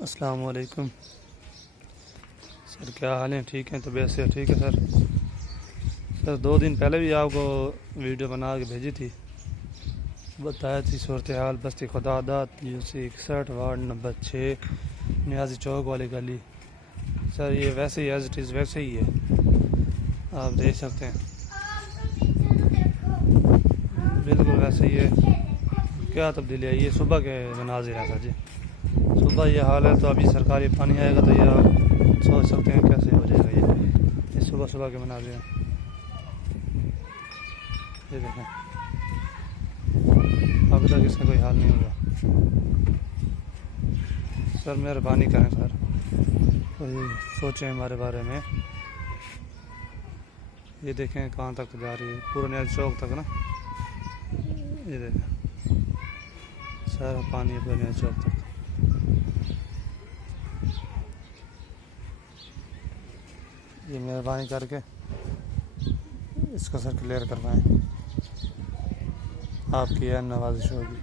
अस्सलाम वालेकुम सर, क्या हाल है? ठीक हैं? तबीयत से ठीक है सर? सर 2 दिन पहले भी आपको वीडियो बना के भेजी थी, बताया थी सूरत हाल बस्ती खुदादात यूसी 61 वार्ड नंबर 6 नियाजी चौक वाली गली। सर ये वैसे ही एज इट इज़ वैसे ही है, आप देख सकते हैं, बिल्कुल वैसे ही है। क्या तब्दीली है? ये सुबह के मनाजिर हैं सर जी। सुबह ये हाल है तो अभी सरकारी पानी आएगा तो ये आप सोच सकते हैं कैसे हो जाएगा। ये सुबह सुबह के मनाजिर हैं, ये देखें। अभी तक इसका कोई हाल नहीं हुआ। सर मेहरबानी करें सर, कोई सोचें हमारे बारे में। ये देखें कहाँ तक जा रही है, पूरे चौक तक ना। ये देखें सारा पानी है पूरे चौक तक। ये मेहरबानी करके इसको सर क्लियर करवाएं, आपकी यह नवाजिश होगी।